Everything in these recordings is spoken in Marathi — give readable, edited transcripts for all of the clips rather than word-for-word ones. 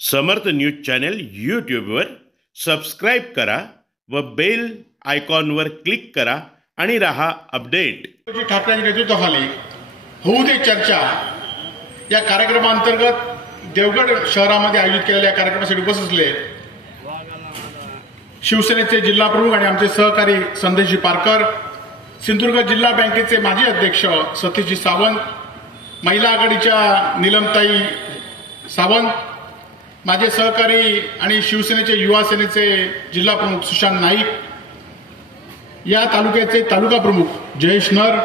समर्थ न्यूज चॅनल यूट्यूबवर सबस्क्राईब करा व बेल आयकॉनवर क्लिक करा आणि रहा अपडेट. ठाकरेंच्या नेतृत्वाखाली होऊ दे चर्चा या कार्यक्रमांतर्गत देवगड शहरामध्ये आयोजित केलेल्या कार्यक्रमासाठी उपस्थित असले शिवसेनेचे जिल्हा प्रमुख आणि आमचे सहकारी संदेशजी पारकर, सिंधुदुर्ग जिल्हा बँकेचे माजी अध्यक्ष सतीशजी सावंत, महिला आघाडीच्या नीलमताई सावंत, माझे सहकारी आणि शिवसेनेचे युवा सेनेचे जिल्हा प्रमुख सुशांत नाईक, या तालुक्याचे तालुका प्रमुख जयेश नर,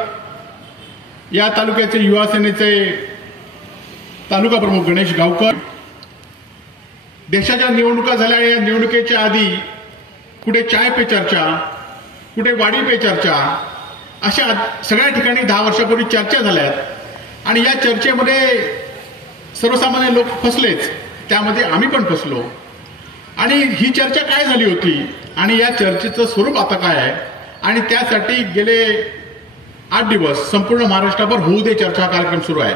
या तालुक्याचे युवा सेनेचे तालुका प्रमुख गणेश गावकर. देशाच्या निवडणुका झाल्या. या निवडणुकीच्या आधी कुठे चाय पे चर्चा, कुठे वाडी पे चर्चा, अशा सगळ्या ठिकाणी 10 वर्षापूर्वी चर्चा झाल्यात आणि या चर्चेमध्ये सर्वसामान्य लोक फसलेच, त्यामध्ये आम्ही पण फसलो. आणि ही चर्चा काय झाली होती आणि या चर्चेचं स्वरूप आता काय आहे आणि त्यासाठी गेले 8 दिवस संपूर्ण महाराष्ट्राभर होऊ दे चर्चा कार्यक्रम सुरू आहे.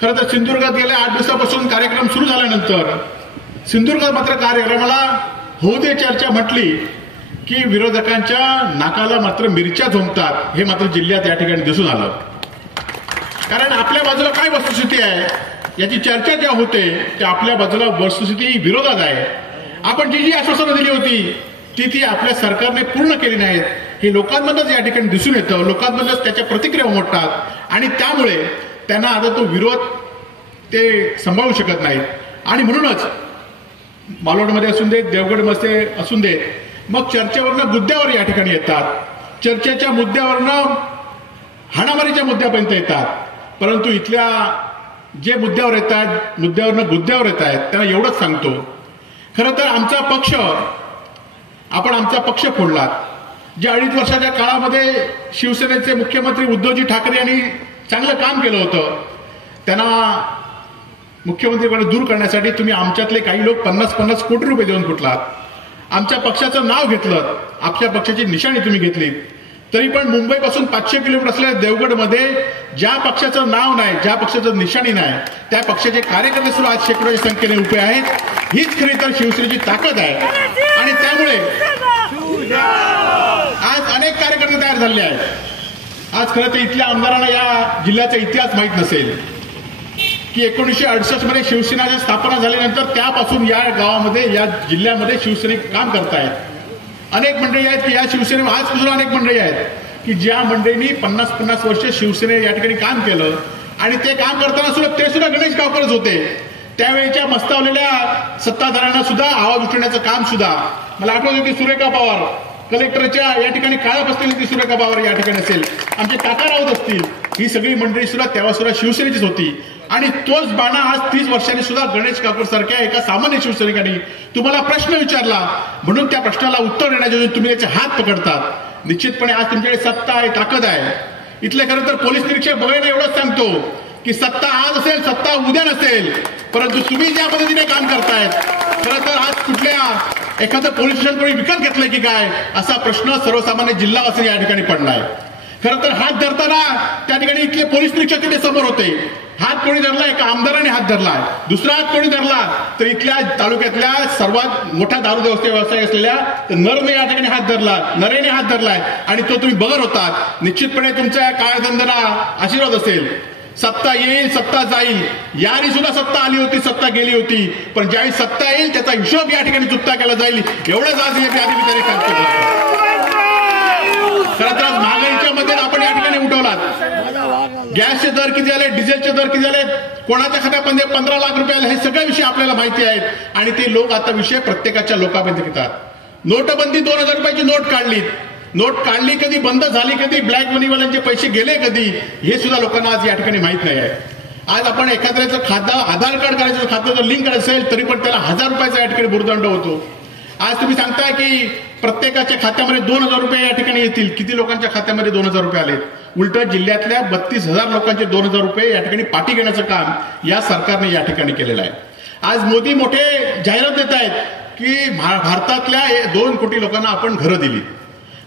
खरं तर सिंधुदुर्गात गेल्या 8 दिवसापासून कार्यक्रम सुरू झाल्यानंतर सिंधुदुर्गात मात्र कार्यक्रमाला होऊ दे चर्चा म्हटली की विरोधकांच्या नाकाला मात्र मिरच्या झोंबतात, हे मात्र जिल्ह्यात या ठिकाणी दिसून आलं. कारण आपल्या बाजूला काय वस्तुस्थिती आहे याची चर्चा ज्या होते त्या आपल्या बाजूला वस्तुस्थिती विरोधात आहे. आपण जी आश्वासनं दिली होती ती आपल्या सरकारने पूर्ण केली नाहीत, हे लोकांमधूनच या ठिकाणी दिसून येतं. लोकांमधूनच त्याच्या प्रतिक्रिया उमटतात आणि त्यामुळे त्यांना आता तो विरोध ते सांभाळू शकत नाहीत. आणि म्हणूनच मालवणमध्ये असून देत, देवगडमध्ये असून देत, मग चर्चेवरनं मुद्द्यावर या ठिकाणी येतात. चर्चेच्या मुद्द्यावरनं हाणामारीच्या मुद्द्यापर्यंत येतात. परंतु इथल्या जे मुद्द्यावर येत आहेत, मुद्द्यावरनं मुद्द्यावर येत आहेत, त्यांना एवढंच सांगतो, खरं तर आमचा पक्ष फोडलात. ज्या 2.5 वर्षाच्या काळामध्ये शिवसेनेचे मुख्यमंत्री उद्धवजी ठाकरे यांनी चांगलं काम केलं होतं, त्यांना मुख्यमंत्रीकडे दूर करण्यासाठी तुम्ही आमच्यातले काही लोक 50-50 कोटी रुपये देऊन फुटलात. आमच्या पक्षाचं नाव घेतलं, आपल्या पक्षाची निशाणी तुम्ही घेतली. तरी पण मुंबईपासून 500 किलोमीटर असलेल्या देवगडमध्ये ज्या पक्षाचं नाव नाही, ज्या पक्षाचं निशाणी नाही, त्या पक्षाचे कार्यकर्ते सुद्धा आज शेकडोच्या संख्येने उभे आहेत. हीच खरी तर शिवसेनेची ताकद आहे. आणि त्यामुळे आज अनेक कार्यकर्ते तयार झाले आहेत. आज खरं तर इथल्या आमदारांना या जिल्ह्याचा इतिहास माहीत नसेल की 1968 मध्ये शिवसेनेची स्थापना झाल्यानंतर त्यापासून या गावामध्ये, या जिल्ह्यामध्ये शिवसैनिक काम करतायत. अनेक मंडळी आहेत की या शिवसेने आजपासून अनेक मंडळी आहेत की ज्या मंडळींनी 50-50 वर्ष शिवसेने या ठिकाणी काम केलं आणि ते काम करताना सुद्धा ते सुद्धा गणेश गावकरच होते. त्यावेळेच्या मस्तावलेल्या सत्ताधाऱ्यांना सुद्धा आवाज उठवण्याचं काम सुद्धा मला आठवतं की सुरेखा पवार कलेक्टरच्या या ठिकाणी काळा बसलेली ती सुरेखा पवार या ठिकाणी असेल, आमचे काका राऊत असतील, ही सगळी मंडळी सुद्धा तेव्हा सुद्धा शिवसेनेचीच होती. आणि तोच बाणा आज 30 वर्षांनी सुद्धा गणेश गावकर सारख्या एका सामान्य शिवसैनिकांनी तुम्हाला प्रश्न विचारला म्हणून त्या प्रश्नाला उत्तर देण्याच्या तुम्ही त्याचे हात पकडतात. निश्चितपणे आज तुमच्याकडे सत्ता आहे, ताकद आहे. इथले खरं तर पोलीस निरीक्षक बघायला एवढंच सांगतो की सत्ता आज असेल, सत्ता उद्या नसेल, परंतु तुम्ही ज्या पद्धतीने काम करतायत, खरं तर आज कुठल्या एखादं पोलीस स्टेशन कोणी विकत घेतलंय की काय असा प्रश्न सर्वसामान्य जिल्हावासी या ठिकाणी पडलाय. खरं तर हात धरताना त्या ठिकाणी इथले पोलीस निरीक्षक तिथे समोर होते. हात कोणी धरला, एका आमदाराने हात धरला, दुसरा हात कोणी धरला तर इथल्या तालुक्यातल्या सर्वात मोठा दारू व्यवसाय असलेल्या नरने या ठिकाणी हात धरला, नरेने हात धरलाय आणि तो तुम्ही बघत होतात. निश्चितपणे तुमच्या काळधंद्याला आशीर्वाद असेल. सत्ता येईल, सत्ता जाईल. यारी सुद्धा सत्ता आली होती, सत्ता गेली होती, पण ज्यावेळी सत्ता येईल त्याचा हिशोब या ठिकाणी चुकता केला जाईल. एवढंच आज या आधी सांगतो. खरं तर आज महागाईच्या मध्ये आपण या ठिकाणी उठवलात. गॅसचे दर किती झाले, डिझेलचे दर किती झाले, कोणाच्या खात्यामध्ये 15 लाख रुपये आले, हे सगळे विषय आपल्याला माहिती आहेत आणि ते लोक आता विषय प्रत्येकाच्या लोकांपर्यंत घेतात. नोटबंदी 2000 रुपयाची नोट काढली, नोट काढली कधी, बंद झाली कधी, ब्लॅक मनीवाल्यांचे पैसे गेले कधी, हे सुद्धा लोकांना आज या ठिकाणी माहित नाही आहे. आज आपण एखाद्याचं खातं, आधार कार्ड करायचं, खातं जर लिंक करायचं असेल तरी पण त्याला 1000 रुपयाचा या ठिकाणी भुर्दंड होतो. आज तुम्ही सांगताय की प्रत्येकाच्या खात्यामध्ये 2000 रुपये या ठिकाणी येतील. किती लोकांच्या खात्यामध्ये 2000 रुपये आले? उलट जिल्ह्यातल्या 32,000 लोकांचे 2000 रुपये या ठिकाणी पाठी घेण्याचं काम या सरकारने या ठिकाणी केलेलं आहे. आज मोदी मोठे जाहिरात देत आहेत की भारतातल्या 2 कोटी लोकांना आपण घरं दिली.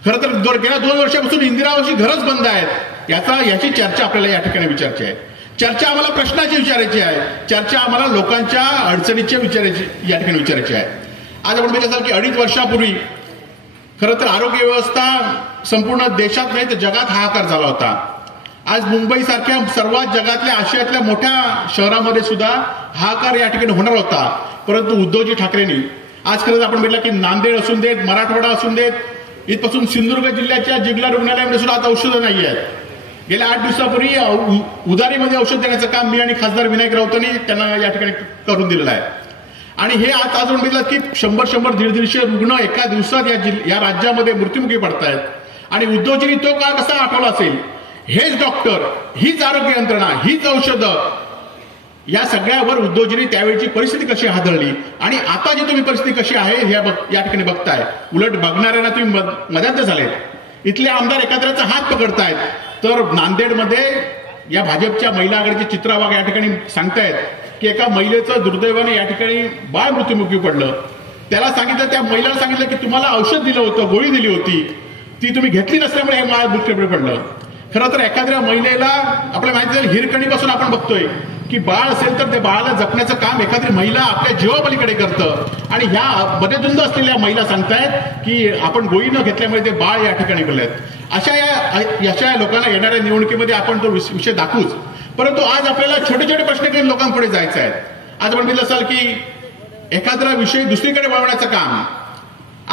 खरं तर गेल्या 2 वर्षापासून इंदिरा आवास घरच बंद आहेत. याची चर्चा आपल्याला या ठिकाणी विचारायची आहे. चर्चा आम्हाला प्रश्नाची विचारायची आहे, चर्चा आम्हाला लोकांच्या अडचणीची विचारायची या ठिकाणी विचारायची आहे. आज आपण बघितलं की 2.5 वर्षापूर्वी खरं तर आरोग्य व्यवस्था संपूर्ण देशात नाही तर जगात हाहाकार झाला होता. आज मुंबई सारख्या सर्वात जगातल्या आशियातल्या मोठ्या शहरामध्ये सुद्धा हाहाकार या ठिकाणी होणार होता. परंतु उद्धवजी ठाकरेंनी आज खरंच आपण म्हटलं की नांदेड असून देत, मराठवाडा असून देत, इथपासून सिंधुदुर्ग जिल्ह्याच्या जिल्हा रुग्णालयामध्ये सुद्धा आता औषधं नाही आहेत. गेल्या 8 दिवसापूर्वी उधारीमध्ये औषध देण्याचं काम मी आणि खासदार विनायक राऊतांनी त्यांना या ठिकाणी करून दिलेलं आहे. आणि हे आता आज म्हटलं की 100, 150 रुग्ण एका दिवसात या राज्यामध्ये मृत्युमुखी पडतायत. आणि उद्धवजींनी तो काळ कसा आठवला असेल. हेच डॉक्टर, हीच आरोग्य यंत्रणा, हीच औषधं, या सगळ्यावर उद्धवजींनी त्यावेळची परिस्थिती कशी हाताळली आणि आता जी तुम्ही परिस्थिती कशी आहे या ठिकाणी बघताय. उलट बघणाऱ्यांना तुम्ही मदत झालेत. इथले आमदार एखाद्याचा हात पकडतायत. तर नांदेडमध्ये या भाजपच्या महिला आघाडीचे चित्रा वाघ या ठिकाणी सांगतायत की एका महिलेचं दुर्दैवाने या ठिकाणी बाळ मृत्युमुखी पडलं. त्याला सांगितलं, त्या महिलाला सांगितलं की तुम्हाला औषध दिलं होतं, गोळी दिली होती, ती तुम्ही घेतली नसल्यामुळे हे बाळ मृत्युमुखी पडलं. खरं तर एखाद्या महिलेला आपल्या माहिती आहे हिरकणीपासून आपण बघतोय की बाळ असेल तर त्या बाळाला जपण्याचं काम एखादी महिला आपल्या जीवापलीकडे करतं. आणि ह्या बदेदुंद असलेल्या महिला सांगतायत की आपण गोळी न घेतल्यामुळे ते बाळ या ठिकाणी गेलेत. अशा लोकांना येणाऱ्या निवडणुकीमध्ये आपण तो विषय दाखवूच. परंतु आज आपल्याला छोटे छोटे प्रश्न घेऊन लोकांपुढे जायचं आहे. आज आपण बघितलं असाल की एखादा विषय दुसरीकडे वळवण्याचं काम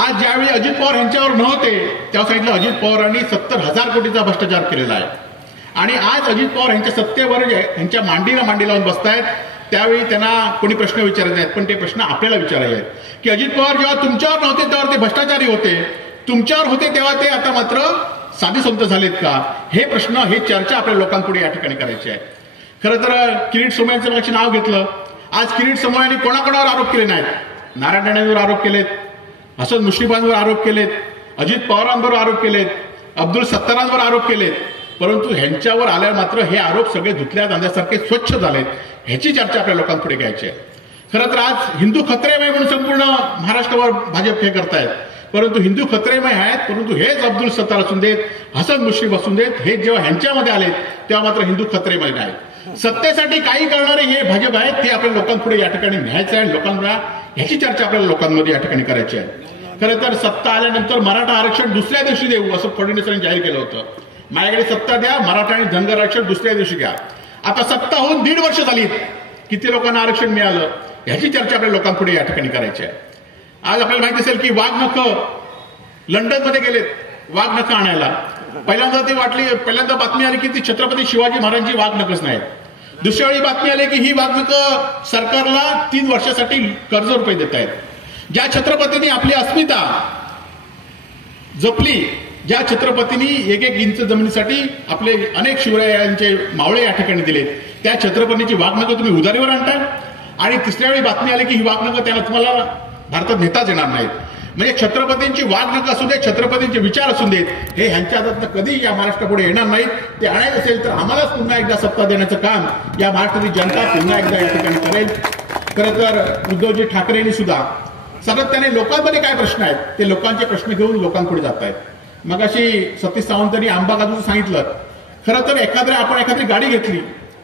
आज ज्यावेळी अजित पवार यांच्यावर नव्हते तेव्हा सांगितलं अजित पवारांनी 70,000 कोटीचा भ्रष्टाचार केलेला आहे. आणि आज अजित पवार यांच्या सत्तेवर यांच्या मांडी लावून बसतायत. त्यावेळी त्यांना कोणी प्रश्न विचारायचे आहेत, पण ते प्रश्न आपल्याला विचारायचे आहेत की अजित पवार जेव्हा तुमच्यावर नव्हते तेव्हा ते भ्रष्टाचारी होते, तुमच्यावर होते तेव्हा ते आता मात्र साधे संत झालेत का. हे प्रश्न, हे चर्चा आपल्या लोकांपुढे या ठिकाणी करायची आहे. खरं तर किरीट सोमय्यांचं मागचे नाव घेतलं. आज किरीट सोमय्यांनी कोणाकोणावर आरोप केले नाहीत. नारायण राणेंवर आरोप केलेत, हसन मुश्रीफांवर आरोप केलेत, अजित पवारांवर आरोप केलेत, अब्दुल सत्तारांवर आरोप केलेत. परंतु ह्यांच्यावर आल्यावर मात्र हे आरोप सगळे धुतल्या तांदळासारखे स्वच्छ झालेत. ह्याची चर्चा आपल्या लोकांपुढे घ्यायची आहे. खरं तर आज हिंदू खत्रेमय म्हणून संपूर्ण महाराष्ट्रावर भाजप हे करतायत. परंतु हिंदू खत्रेमय आहेत, परंतु हेच अब्दुल सत्तार असून देत, हसन मुश्रीफ असून देत, हे जेव्हा ह्यांच्यामध्ये आलेत तेव्हा मात्र हिंदू खत्रेमय नाही. सत्तेसाठी काही करणारे हे भाजप आहेत, ते आपल्या लोकांपुढे या ठिकाणी न्यायचं आहे. लोकांना ह्याची चर्चा आपल्याला लोकांमध्ये या ठिकाणी करायची आहे. खरं तर सत्ता आल्यानंतर मराठा आरक्षण दुसऱ्या दिवशी देऊ असं फडणवीसांनी जाहीर केलं होतं. माझ्याकडे सत्ता द्या, मराठा आणि धनगर आरक्षण दुसऱ्या दिवशी घ्या. आता सत्ता होऊन 1.5 वर्ष झाली, किती लोकांना आरक्षण मिळालं ह्याची चर्चा आपल्या लोकांपुढे या ठिकाणी करायची आहे. आज आपल्याला माहिती असेल की वाघनखं लंडनमध्ये गेलेत वाघनखं आणायला. पहिल्यांदा बातमी आली की ती छत्रपती शिवाजी महाराजांची वाघनखच नाहीत. दुसऱ्या वेळी बातमी आली की ही वाघनखं सरकारला 3 वर्षासाठी कर्ज रुपये देत आहेत. ज्या छत्रपतींनी आपली अस्मिता जपली, ज्या छत्रपतींनी 1-1 इंच जमिनीसाठी आपले अनेक शिवरायांचे मावळे या ठिकाणी दिलेत, त्या छत्रपतींची वाघनखं तुम्ही उधारीवर आणताय. आणि तिसऱ्या वेळी बातमी आली की ही वाघनखं तुम्हाला भारतात नेताच येणार नाहीत. म्हणजे छत्रपतींची वाघनखं असू देत, छत्रपतींचे विचार असू देत, हे ह्यांच्या हातात कधी या महाराष्ट्रापुढे येणार नाहीत. ते आणायचं असेल तर आम्हालाच पुन्हा एकदा सत्ता देण्याचं काम या महाराष्ट्राची जनता पुन्हा एकदा या ठिकाणी करेल. खरं तर उद्धवजी ठाकरेंनी सुद्धा सातत्याने लोकांमध्ये काय प्रश्न आहेत ते लोकांचे प्रश्न घेऊन लोकांपुढे जात आहेत. मगाशी सतीश सावंतांनी आंबा काजूचं सांगितलं. खरं तर आपण एखादी गाडी घेतली,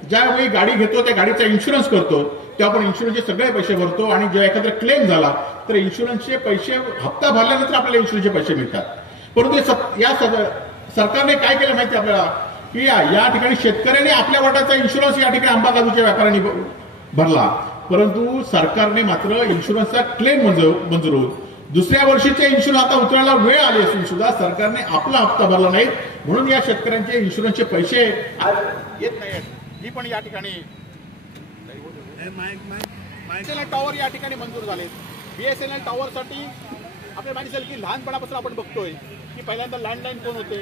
ज्यावेळी गाडी घेतो त्या गाडीचा इन्शुरन्स करतो तेव्हा आपण इन्शुरन्सचे सगळे पैसे भरतो. आणि जेव्हा एखादा क्लेम झाला तर इन्शुरन्सचे पैसे, हप्ता भरल्यानंतर आपल्याला इन्शुरन्सचे पैसे मिळतात. परंतु या सरकारने काय केलं माहिती आपल्याला की या ठिकाणी शेतकऱ्यांनी आपल्या वाटाचा इन्शुरन्स या ठिकाणी आंबा काजूच्या व्यापाऱ्यांनी भरला. परंतु सरकारने मात्र इन्शुरन्सचा क्लेम मंजूर होऊन दुसऱ्या वर्षीचे इन्शुरन्स आता उतरायला वेळ आली असून सुद्धा सरकारने आपला हप्ता भरला नाही. म्हणून या शेतकऱ्यांचे इन्शुरन्सचे पैसे आज येत नाहीत. ही पण या ठिकाणी बीएसएनएल टॉवर या ठिकाणी मंजूर झाले. बीएसएनएल टॉवरसाठी आपल्याला माहिती असेल की लहानपणापासून आपण बघतोय की पहिल्यांदा लँडलाईन फोन होते,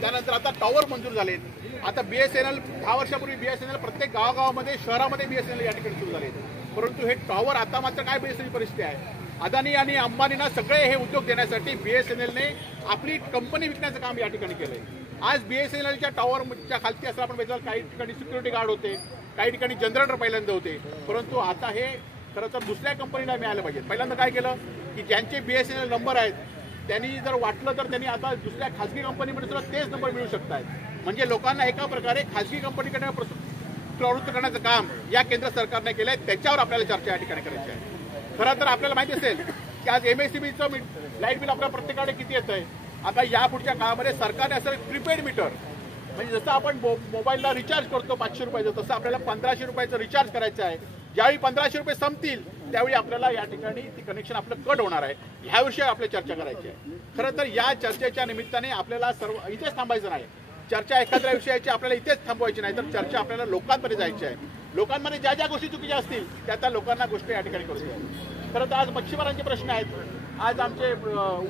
त्यानंतर आता टॉवर मंजूर झालेत. आता बीएसएनएल 10 वर्षापूर्वी बीएसएनएल प्रत्येक गावागावामध्ये, शहरामध्ये बीएसएनएल या ठिकाणी सुरू झाले. परंतु हे टॉवर आता मात्र काय बीएसएनएल परिस्थिती आहे. अदानी आणि अंबानींना सगळे हे उद्योग देण्यासाठी बीएसएनएलने आपली कंपनी विकण्याचं काम या ठिकाणी केलंय. आज बीएसएनएलच्या टॉवरच्या खालती असं आपण बघितलं काही ठिकाणी सिक्युरिटी गार्ड होते, काही ठिकाणी जनरेटर पहिल्यांदा होते. परंतु आता हे खरं तर दुसऱ्या कंपनीला मिळालं पाहिजे. पहिल्यांदा काय केलं की ज्यांचे बीएसएनएल नंबर आहेत त्यांनी जर वाटलं तर त्यांनी आता दुसऱ्या खासगी कंपनीमध्ये सुद्धा तेच नंबर मिळू शकतात. म्हणजे लोकांना एका प्रकारे खासगी कंपनीकडे प्रवृत्त करण्याचं काम या केंद्र सरकारने केलंय, त्याच्यावर आपल्याला चर्चा या ठिकाणी करायची आहे. खरं तर आपल्याला माहिती असेल की आज MSEBीचं लाईट बिल आपल्या प्रत्येकाकडे किती येत आहे. आता या पुढच्या काळामध्ये सरकारने असं प्रीपेड मीटर, म्हणजे जसं आपण मोबाईलला रिचार्ज करतो 500 रुपयाचं, तसं आपल्याला 1500 रुपयाचं रिचार्ज करायचं आहे. ज्यावेळी 1500 रुपये संपतील त्यावेळी आपल्याला या ठिकाणी ती कनेक्शन आपलं कट होणार आहे. ह्याविषयी आपल्याला चर्चा करायची आहे. खरं तर या चर्चेच्या निमित्ताने आपल्याला सर्व इथेच थांबायचं नाही. चर्चा एखाद्या विषयाची आपल्याला इथेच थांबवायची नाही, तर चर्चा आपल्याला लोकांमध्ये जायची आहे. लोकांमध्ये ज्या ज्या गोष्टी चुकीच्या असतील त्या लोकांना गोष्टी या ठिकाणी करू द्या. खरं तर आज मच्छीमारांचे प्रश्न आहेत, आज आमचे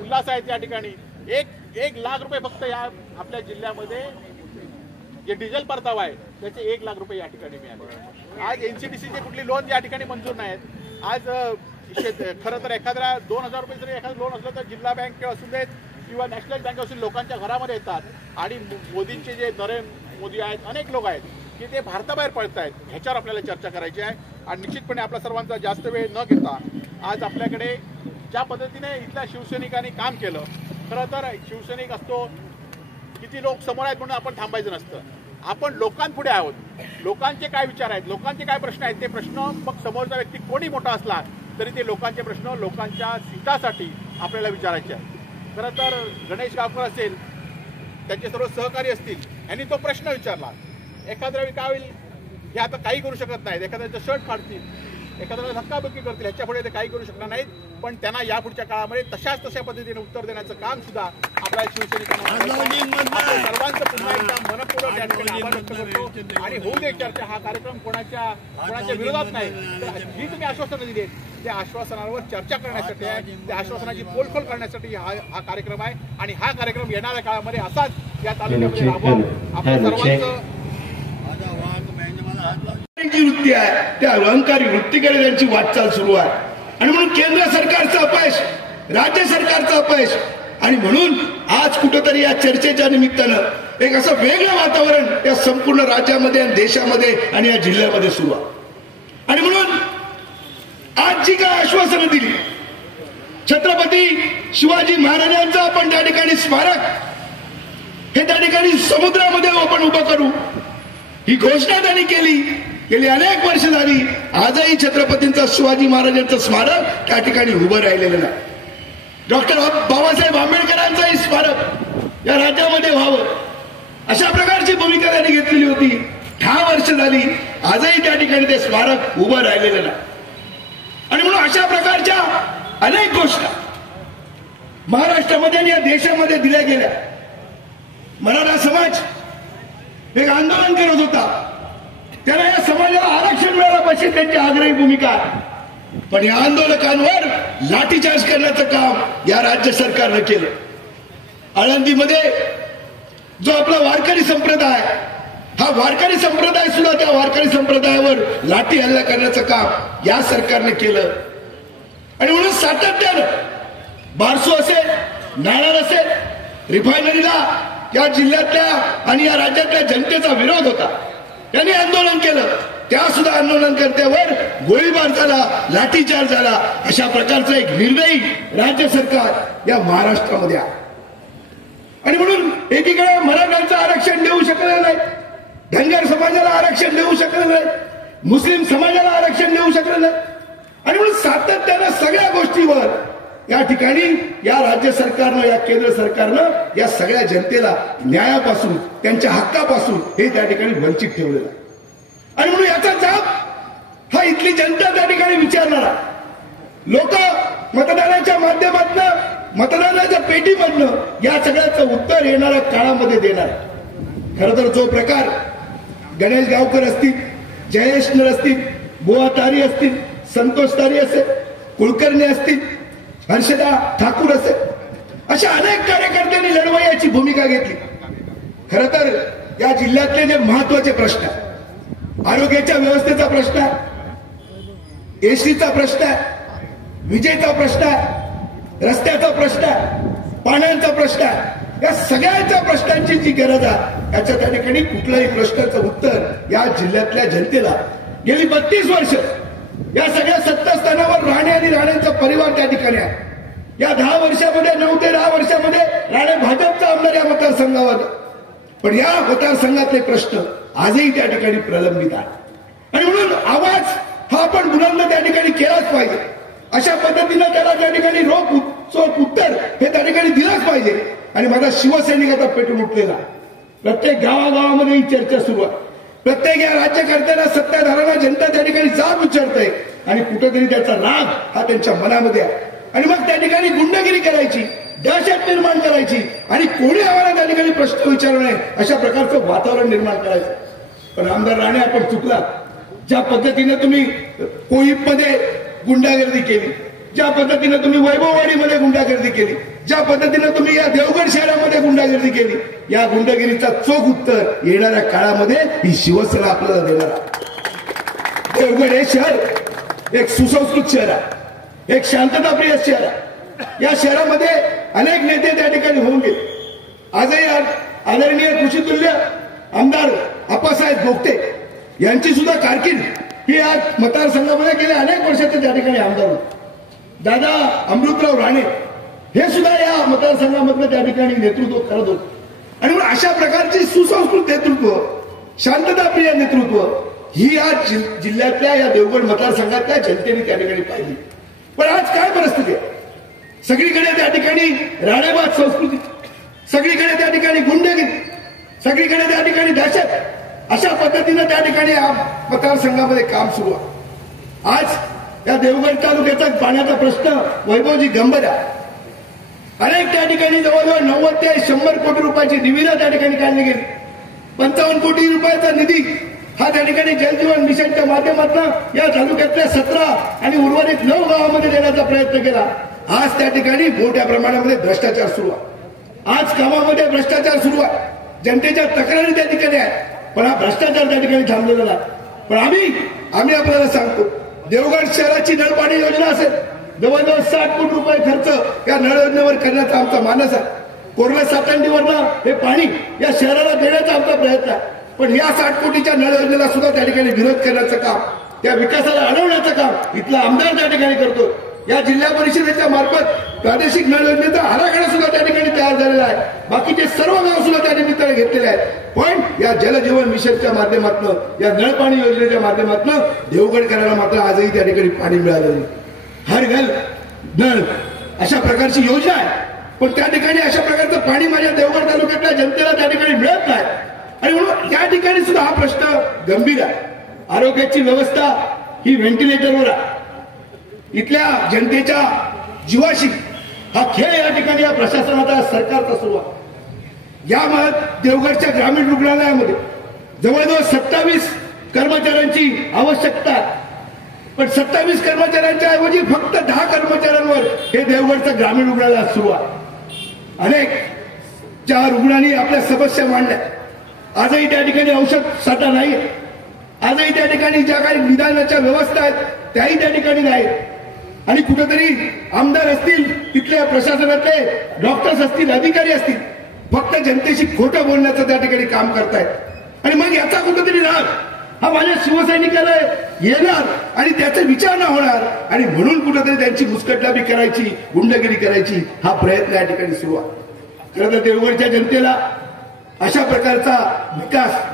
उल्हास आहेत या ठिकाणी. एक लाख रुपये फक्त या आपल्या जिल्ह्यामध्ये जे डिझेल परतावा आहे त्याचे 1 लाख रुपये या ठिकाणी मिळाले. आज NCDCचे कुठली लोन या ठिकाणी मंजूर नाहीत. आज खरं तर एखाद्या 2000 रुपये जरी एखादं लोन असलं तर जिल्हा बँक असू देत किंवा नॅशनल बँक असून लोकांच्या घरामध्ये येतात आणि मोदींचे जे नरेंद्र मोदी आहेत, अनेक लोक आहेत की ते भारताबाहेर पळत आहेत. ह्याच्यावर आपल्याला चर्चा करायची आहे. आणि निश्चितपणे आपला सर्वांचा जास्त वेळ न घेता आज आपल्याकडे ज्या पद्धतीने इथल्या शिवसैनिकांनी काम केलं, खरं तर शिवसैनिक असतो किती लोक समोर आहेत म्हणून आपण थांबायचं नसतं. आपण लोकांपुढे आहोत. लोकांचे काय विचार आहेत, लोकांचे काय प्रश्न आहेत, ते प्रश्न मग समोरचा व्यक्ती कोणी मोठा असला तरी ते लोकांचे प्रश्न लोकांच्या हितासाठी आपल्याला विचारायचे आहेत. खरं तर गणेश गावकर असेल, त्यांचे सर्व सहकारी असतील, यांनी तो प्रश्न विचारला. एखाद्या वेळी काय होईल, हे आता काही करू शकत नाहीत, एखाद्याचं शर्ट फाडतील, एखाद्याला धक्काबुक्की करतील, ह्याच्या पुढे ते काही करू शकणार नाहीत. पण त्यांना यापुढच्या काळामध्ये तशा पद्धतीने उत्तर देण्याचं काम सुद्धा आपल्या शिवसैनिकांना सर्वांचं पुन्हा एकदा मनपूर्वक या ठिकाणी आभार व्यक्त करतो. आणि होऊ दे चर्चा. हा कार्यक्रम कोणाच्या विरोधात नाही, तर जी तुम्ही आश्वासनं दिली त्या आश्वासनावर चर्चा करण्यासाठी आहे, त्या आश्वासनाची पोलखोल करण्यासाठी हा कार्यक्रम आहे. आणि हा कार्यक्रम येणाऱ्या काळामध्ये असाच या तालुक्यामध्ये राबवा. आपल्या सर्वांचं वृत्ती आहे, त्या अहंकारी वृत्तीकडे त्यांची वाटचाल सुरू आहे. आणि म्हणून केंद्र सरकारचं अपयश, राज्य सरकारचं अपयश, आणि म्हणून आज कुठंतरी या चर्चेच्या निमित्तानं एक असं वेगळं वातावरण या संपूर्ण राज्यामध्ये आणि देशामध्ये आणि या जिल्ह्यामध्ये सुरू आहे. आणि म्हणून आज जी काय आश्वासनं दिली, छत्रपती शिवाजी महाराजांचं आपण त्या ठिकाणी स्मारक हे त्या ठिकाणी समुद्रामध्ये आपण उभं करू, ही घोषणा त्यांनी केली. गेली अनेक वर्ष झाली, आजही छत्रपतींचं शिवाजी महाराजांचं स्मारक त्या ठिकाणी उभं राहिलेलं नाही. डॉक्टर बाबासाहेब आंबेडकरांचंही स्मारक या राज्यामध्ये व्हावं, अशा प्रकारची भूमिका त्यांनी घेतलेली होती. 10 वर्ष झाली, आजही त्या ठिकाणी ते स्मारक उभं राहिलेलं नाही. आणि म्हणून अशा प्रकारच्या अनेक गोष्टी महाराष्ट्रामध्ये आणि या देशामध्ये दिल्या गेल्या. मराठा समाज एक आंदोलन करत होता, त्याला या समाजाला आरक्षण मिळालं पाहिजे, त्यांची आग्रही भूमिका. पण या आंदोलकांवर लाठीचार्ज करण्याचं काम या राज्य सरकारनं केलं. आळंदीमध्ये जो आपला वारकरी संप्रदाय, हा वारकरी संप्रदाय सुद्धा, त्या वारकरी संप्रदायावर लाठी हल्ला करण्याचं काम या सरकारने केलं. आणि म्हणून सातत्यानं बारसू असेल, नाणार असेल, रिफायनरीला या जिल्ह्यातल्या आणि या राज्यातल्या जनतेचा विरोध होता, त्यांनी आंदोलन केलं. त्या सुद्धा आंदोलनकर्त्यावर गोळीबार झाला, लाठीचार्ज झाला. अशा प्रकारचं एक निर्दयी राज्य सरकार या महाराष्ट्रामध्ये आहे. आणि म्हणून एकीकडे मराठ्यांचं आरक्षण देऊ शकलं नाही, धनगर समाजाला आरक्षण देऊ शकलं नाही, मुस्लिम समाजाला आरक्षण देऊ शकलं नाही. आणि म्हणून सातत्यानं सगळ्या गोष्टीवर या ठिकाणी या राज्य सरकारनं, या केंद्र सरकारनं या सगळ्या जनतेला न्यायापासून, त्यांच्या हक्कापासून हे त्या ठिकाणी वंचित ठेवलेलं आहे. आणि म्हणून याचा जाब हा इथली जनता त्या ठिकाणी विचारणारा, लोक मतदानाच्या माध्यमातून, मतदानाच्या पेटीमधनं या सगळ्याचं उत्तर येणाऱ्या काळामध्ये देणार. खरं तर जो प्रकार गणेश गावकर असतील, जयेश नर असतील, बुवा तारी असतील, संतोष तारी असेल, कुलकर्णी असतील, हर्षदा ठाकूर असेल, अशा अनेक कार्यकर्त्यांनी लढवयाची भूमिका घेतली. खरं तर या जिल्ह्यातले जे महत्वाचे प्रश्न आहेत, आरोग्याच्या व्यवस्थेचा प्रश्न आहे, एसटीचा प्रश्न आहे, विजेचा प्रश्न आहे, रस्त्याचा प्रश्न आहे, पाण्याचा प्रश्न आहे, या सगळ्यांच्या प्रश्नांची जी गरज आहे, याच्या त्या ठिकाणी कुठल्याही प्रश्नाचं उत्तर या जिल्ह्यातल्या जनतेला गेली 32 वर्ष या सगळ्या सत्तास्थानावर राणे आणि राणेंचा परिवार त्या ठिकाणी आहे. या 10 वर्षामध्ये, 9 ते 10 वर्षामध्ये राणे भाजपचा आमदार या मतदारसंघावर. पण या मतदारसंघातले प्रश्न आजही त्या ठिकाणी प्रलंबित आहे. आणि म्हणून आवाज हा आपण बुलंद त्या ठिकाणी केलाच पाहिजे. अशा पद्धतीनं त्याला त्या ठिकाणी चोख उत्तर हे त्या ठिकाणी दिलंच पाहिजे. आणि माझा शिवसैनिक आता पेटून उठलेला प्रत्येक गावागावामध्ये ही चर्चा सुरू आहे. प्रत्येक या राज्यकर्त्यांना सत्ताधाऱ्यांना जनता त्या ठिकाणी जाब विचारते आणि कुठेतरी त्याचा राग हा त्यांच्या मनामध्ये आहे. आणि मग त्या ठिकाणी गुंडगिरी करायची, दहशत निर्माण करायची आणि कोणी आम्हाला त्या ठिकाणी प्रश्न विचारू नये अशा प्रकारचं वातावरण निर्माण करायचं. पण आमदार राणे आपण चुकलात. ज्या पद्धतीने तुम्ही कोहिपमध्ये गुंडागर्दी केली, ज्या पद्धतीने तुम्ही वैभववाडीमध्ये गुंडागर्दी केली, ज्या पद्धतीने तुम्ही या देवगड शहरामध्ये गुंडागर्दी केली, या गुंडागिरीचा चोख उत्तर येणाऱ्या काळामध्ये ही शिवसेना आपल्याला देणार आहे. देवगड हे शहर एक सुसंस्कृत शहर आहे, एक शांतताप्रिय शहर आहे. या शहरामध्ये अनेक नेते त्या ठिकाणी होऊन गेले. आजही आदरणीय कृषीतुल्य आमदार आप्पासाहेब गोगटे यांची सुद्धा कारकीर्द ही आज मतदारसंघामध्ये गेले अनेक वर्षाचे त्या ठिकाणी आमदार होते. दादा अमृतराव राणे हे सुद्धा या मतदारसंघामधलं त्या ठिकाणी नेतृत्व करत होते. आणि म्हणून अशा प्रकारची सुसंस्कृत नेतृत्व, शांतताप्रिय नेतृत्व ही आज जिल्ह्यातल्या या देवगड मतदारसंघातल्या जनतेने त्या ठिकाणी पाहिली. पण आज काय परिस्थिती आहे? सगळीकडे त्या ठिकाणी राणेबाद संस्कृती, सगळीकडे त्या ठिकाणी गुंडगिरी, सगळीकडे त्या ठिकाणी दहशत, अशा पद्धतीनं त्या ठिकाणी मतदारसंघामध्ये काम सुरू आहे. आज या देवगड तालुक्याचा पाण्याचा प्रश्न वैभवजी गंभीर आहे. अनेक त्या ठिकाणी जवळजवळ 90 ते 100 कोटी रुपयाची निविदा त्या ठिकाणी काढली गेली. 55 कोटी रुपयाचा निधी हा त्या ठिकाणी जलजीवन मिशनच्या माध्यमातून या तालुक्यातल्या 17 आणि उर्वरित 9 गावामध्ये देण्याचा प्रयत्न केला. आज त्या ठिकाणी मोठ्या प्रमाणामध्ये भ्रष्टाचार सुरू आहे. आज कामामध्ये भ्रष्टाचार सुरू आहे. जनतेच्या तक्रारी त्या ठिकाणी आहे. पण हा भ्रष्टाचार त्या ठिकाणी थांबलेला नाही. पण आम्ही आपल्याला सांगतो, देवगड शहराची नळपाणी योजना असेल, जवळजवळ 60 कोटी रुपये खर्च या नळ योजनेवर करण्याचा आमचा मानस आहे. कोरल्या सातंडीवरनं हे पाणी या शहराला देण्याचा आमचा प्रयत्न आहे. पण या 60 कोटीच्या नळ योजनेला सुद्धा त्या ठिकाणी विरोध करण्याचं काम, त्या विकासाला अडवण्याचं काम इथला आमदार त्या ठिकाणी करतो. या जिल्हा परिषदेच्या मार्फत प्रादेशिक नळ योजनेचा आराखडा सुद्धा त्या ठिकाणी तयार झालेला आहे. बाकीचे सर्व गाव सुद्धा त्या निमित्ताने घेतलेले आहेत. पण या जलजीवन मिशनच्या माध्यमातून, या नळपाणी योजनेच्या माध्यमातून देवगडकरांना मात्र आजही त्या ठिकाणी पाणी मिळालं नाही. हर घर नळ अशा प्रकारची योजना आहे. पण त्या ठिकाणी अशा प्रकारचं पाणी माझ्या देवगड तालुक्यातल्या जनतेला त्या ठिकाणी मिळत नाही. आणि म्हणून या ठिकाणी सुद्धा हा प्रश्न गंभीर आहे. आरोग्याची व्यवस्था ही व्हेंटिलेटरवर आहे. इथल्या जनतेच्या जीवाशी हा खेळ या ठिकाणी या प्रशासनाचा, सरकारचा सुरू आहे. या देवगडच्या ग्रामीण रुग्णालयामध्ये जवळजवळ 27 कर्मचाऱ्यांची आवश्यकता आहे. पण 27 कर्मचाऱ्यांच्या ऐवजी फक्त 10 कर्मचाऱ्यांवर हे देवगडचं ग्रामीण रुग्णालय सुरू आहे. अनेक ज्या रुग्णांनी आपल्या समस्या मांडल्या, आजही त्या ठिकाणी औषध साठा नाही. आजही त्या ठिकाणी ज्या काही निदानाच्या व्यवस्था आहेत त्याही त्या ठिकाणी नाहीत. आणि कुठेतरी आमदार असतील, तिथल्या प्रशासनातले डॉक्टर्स असतील, अधिकारी असतील, फक्त जनतेशी खोटं बोलण्याचं त्या ठिकाणी काम करतायत. आणि मग याचा कुठेतरी राग हा माझ्या शिवसैनिकाला येणार आणि त्याचा विचार न होणार. आणि म्हणून कुठेतरी त्यांची मुस्कटलाबी करायची, गुंडगिरी करायची हा प्रयत्न या ठिकाणी सुरू आहे. खरं तर देवगडच्या जनतेला अशा प्रकारचा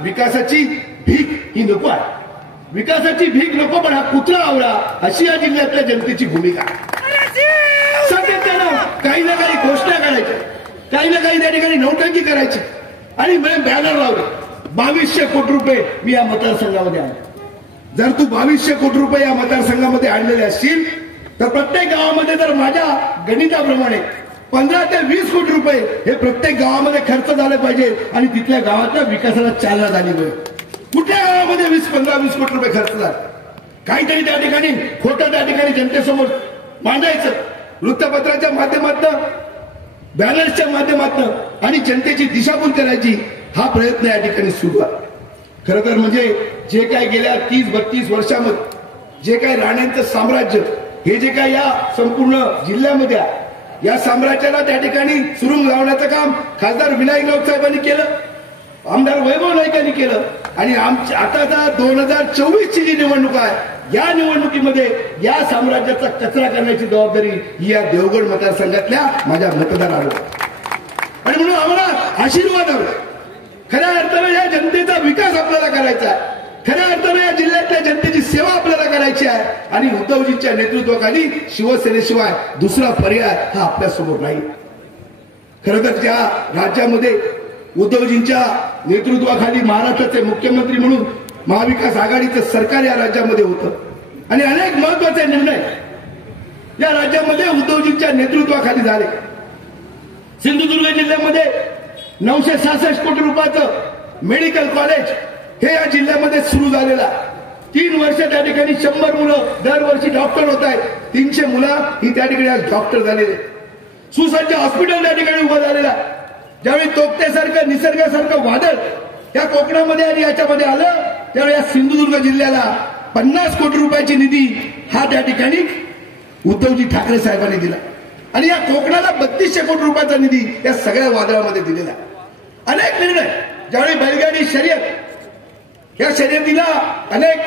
विकासाची भीक ही नको आहे. विकासाची भीक नको, पण हा कुत्रा आवडा अशी या जिल्ह्यातल्या जनतेची भूमिका आहे. सातत्यानं काही ना काही घोषणा करायच्या, काही ना काही त्या ठिकाणी नौटंकी करायची आणि बॅनर लावले 2200 कोटी रुपये मी या मतदारसंघामध्ये आणले. जर तू 2200 कोटी रुपये या मतदारसंघामध्ये आणलेले असतील तर प्रत्येक गावामध्ये जर माझ्या गणिताप्रमाणे 15 ते 20 कोटी रुपये हे प्रत्येक गावामध्ये खर्च झाले पाहिजे आणि तिथल्या गावातल्या विकासाला चालना झाली पाहिजे. कुठल्या गावामध्ये 15-20 कोटी रुपये खर्च झाले? काहीतरी त्या ठिकाणी खोटं त्या ठिकाणी जनतेसमोर मांडायचं, वृत्तपत्राच्या माध्यमातून, बॅनर्सच्या माध्यमातून आणि जनतेची दिशाभूल करायची हा प्रयत्न या ठिकाणी सुरू आहे. खरं तर म्हणजे जे काय गेल्या 30-32 वर्षामध्ये जे काय राण्यांचं साम्राज्य हे जे काय या संपूर्ण जिल्ह्यामध्ये आहे, या साम्राज्याला त्या ठिकाणी सुरुंग लावण्याचं काम खासदार विनायक राऊत साहेबांनी केलं, आमदार वैभव नाईकांनी केलं. आणि आता 2024ची जी निवडणूक आहे या निवडणुकीमध्ये या साम्राज्याचा कचरा करण्याची जबाबदारी ही या देवगड मतदारसंघातल्या माझ्या मतदारांवर. आणि म्हणून आम्हाला आशीर्वाद हवे. खऱ्या अर्थानं या जनतेचा विकास आपल्याला करायचा आहे, खऱ्या अर्थानं या जिल्ह्यातल्या जनतेची सेवा आपल्याला करायची आहे आणि उद्धवजींच्या नेतृत्वाखाली शिवसेनेशिवाय दुसरा पर्याय हा आपल्यासमोर नाही. खरं तर त्या राज्यामध्ये उद्धवजींच्या नेतृत्वाखाली महाराष्ट्राचे मुख्यमंत्री म्हणून महाविकास आघाडीचं सरकार या राज्यामध्ये होतं आणि अनेक महत्वाचे निर्णय या राज्यामध्ये उद्धवजींच्या नेतृत्वाखाली झाले. सिंधुदुर्ग जिल्ह्यामध्ये 966 कोटी रुपयाचं मेडिकल कॉलेज हे या जिल्ह्यामध्ये सुरू झालेला. 3 वर्ष त्या ठिकाणी 100 मुलं दरवर्षी डॉक्टर होत आहेत. 300 मुलं ही त्या ठिकाणी आज डॉक्टर झालेले. सुसज्ज हॉस्पिटल त्या ठिकाणी उभं झालेला. ज्यावेळी तोक्त्यासारखं निसर्गासारखं वादळ या कोकणामध्ये आणि याच्यामध्ये आलं त्यावेळी या सिंधुदुर्ग जिल्ह्याला 50 कोटी रुपयाची निधी हा त्या ठिकाणी उद्धवजी ठाकरे साहेबांनी दिला आणि या कोकणाला 3200 कोटी रुपयाचा निधी या सगळ्या वादळामध्ये दिलेला. अनेक निर्णय ज्यावेळी बैलगाडी शर्यत या शर्यतीला अनेक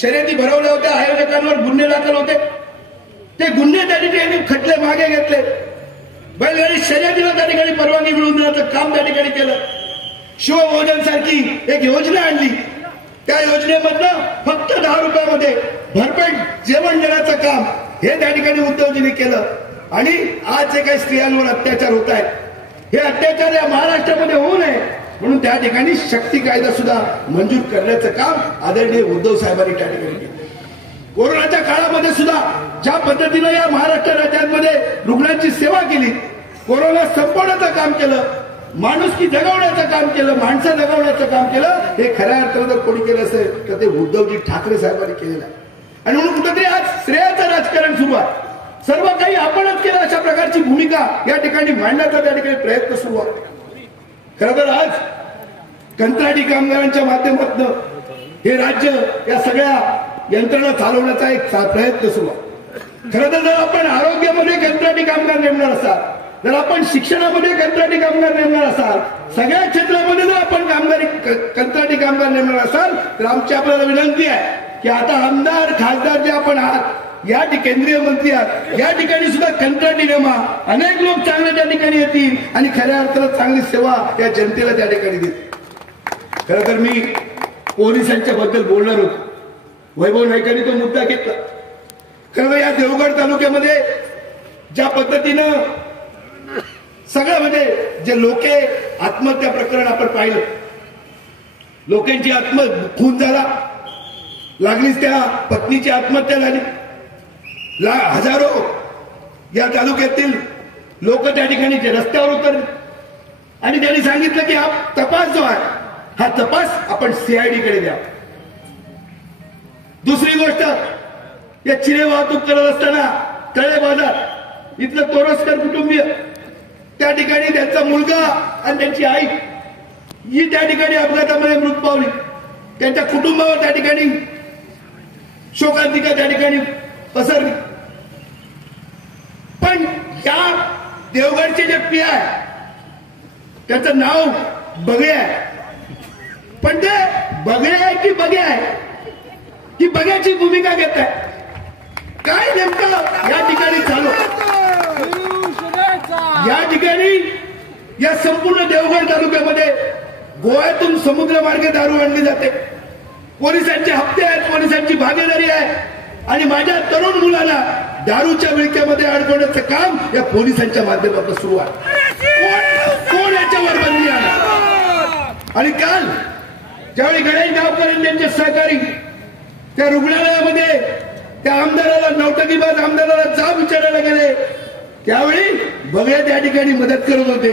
शर्यती भरवल्या होत्या, आयोजकांवर गुन्हे दाखल होते. ते गुन्हे त्या ठिकाणी खटले मागे घेतले. बैलगाडी शर्यतीला त्या ठिकाणी परवानगी मिळवून देण्याचं काम त्या ठिकाणी केलं. शिवभोजन सारखी एक योजना आणली. त्या योजनेमधनं फक्त 10 रुपयामध्ये भरपेट जेवण देण्याचं काम हे त्या ठिकाणी उद्धवजींनी केलं आणि आज जे काही स्त्रियांवर अत्याचार होत आहेत हे अत्याचार या महाराष्ट्रामध्ये होऊ नये म्हणून त्या ठिकाणी शक्ती कायदा सुद्धा मंजूर करण्याचं काम आदरणीय उद्धव साहेबांनी त्या ठिकाणी केलं. कोरोनाच्या काळामध्ये सुद्धा ज्या पद्धतीनं या महाराष्ट्र राज्यामध्ये रुग्णांची सेवा केली, कोरोना संपवण्याचं काम केलं, माणुसकी जगवण्याचं काम केलं, माणसं जगवण्याचं काम केलं, हे खऱ्या अर्थानं जर कोणी केलं असेल तर ते उद्धवजी ठाकरे साहेबांनी केलेलं आहे. आणि म्हणून कुठेतरी आज श्रेयाचं राजकारण सुरू आहे. सर्व काही आपणच केलं अशा प्रकारची भूमिका या ठिकाणी मांडण्याचा त्या ठिकाणी प्रयत्न सुरू आहे. खरं तर आज कंत्राटी कामगारांच्या माध्यमातून हे राज्य या सगळ्या यंत्रणा चालवण्याचा एक प्रयत्न सुरू आहे. खरं तर जर आपण आरोग्यामध्ये कंत्राटी कामगार नेमणार असाल, जर आपण शिक्षणामध्ये कंत्राटी कामगार नेमणार असाल, सगळ्या क्षेत्रामध्ये जर आपण कंत्राटी कामगार नेमणार असाल तर आमची आपल्याला विनंती आहे की आता आमदार खासदार जे आपण आहात, या केंद्रीय मंत्री आहात, या ठिकाणी सुद्धा कंत्राटी नेमा. अनेक लोक चांगले त्या ठिकाणी येतील आणि खऱ्या अर्थानं चांगली सेवा या जनतेला त्या ठिकाणी देतील. खरं तर मी पोलिसांच्या बद्दल बोलणार होतो. वैभव नाईकांनी तो मुद्दा घेतला. खरं तर या देवगड तालुक्यामध्ये ज्या पद्धतीनं सगळं म्हणजे जे लोके आत्महत्या प्रकरण आपण पाहिलं, लोकांची खून झाला, लागलीच त्या पत्नीची आत्महत्या झाली. हजारो या तालुक्यातील लोक त्या ठिकाणी रस्त्यावर उतरले आणि त्यांनी सांगितलं की हा तपास जो आहे हा तपास आपण CID कडे द्या. दुसरी गोष्ट, या चिरे वाहतूक करत असताना तळे बाजार इथलं तोरसकर कुटुंबीय त्या ठिकाणी त्यांचा मुलगा आणि त्यांची आई ही त्या ठिकाणी अपघातामध्ये मृत पावली. त्यांच्या कुटुंबावर त्या ठिकाणी शोकांतिका त्या ठिकाणी पसरली. पण या देवगडचे जे PI त्याचं नाव बगळे आहे. पण ते बगळे आहे की बगे आहे ही बघ्याची भूमिका घेत आहे. काय नेमकं या ठिकाणी चालू, या ठिकाणी या संपूर्ण देवगड तालुक्यामध्ये गोव्यातून समुद्रमार्गे दारू आणली जाते. पोलिसांचे हप्ते आहेत, पोलिसांची भागीदारी आहे आणि माझ्या तरुण मुलांना दारूच्या विळक्यामध्ये अडकवण्याचं काम या पोलिसांच्या माध्यमातून सुरू आहे. कोण याच्यावर बंदी आणणार? आणि काल ज्यावेळी गणेश गावकर त्यांचे सहकारी त्या रुग्णालयामध्ये त्या आमदाराला, नौटंकीबाज आमदाराला जाब विचारायला गेले त्यावेळी बगळे त्या ठिकाणी मदत करत होते.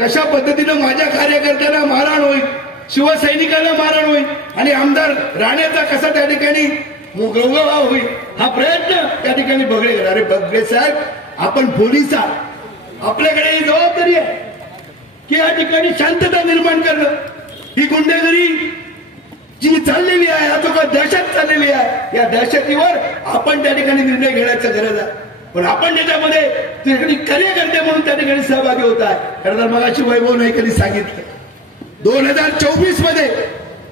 कशा पद्धतीनं माझ्या कार्यकर्त्यांना मारहाण होईल, शिवसैनिकांना मारहाण होईल आणि आमदार राण्याचा कसा त्या ठिकाणी गौरव होईल हा प्रयत्न त्या ठिकाणी बगळे केला. अरे बगळे साहेब, आपण पोलीस आहात, आपल्याकडे ही जबाबदारी आहे की या ठिकाणी शांतता निर्माण करणं. ही गुंडेगिरी जी चाललेली आहे, हा जो काही दहशत चाललेली आहे, या दहशतीवर आपण त्या ठिकाणी निर्णय घेण्याची गरज आहे. पण आपण त्याच्यामध्ये कार्यकर्ते म्हणून त्या ठिकाणी सहभागी होत आहे. खरं तर मगाशी वैभव नाईकांनी सांगितलं 2024 मध्ये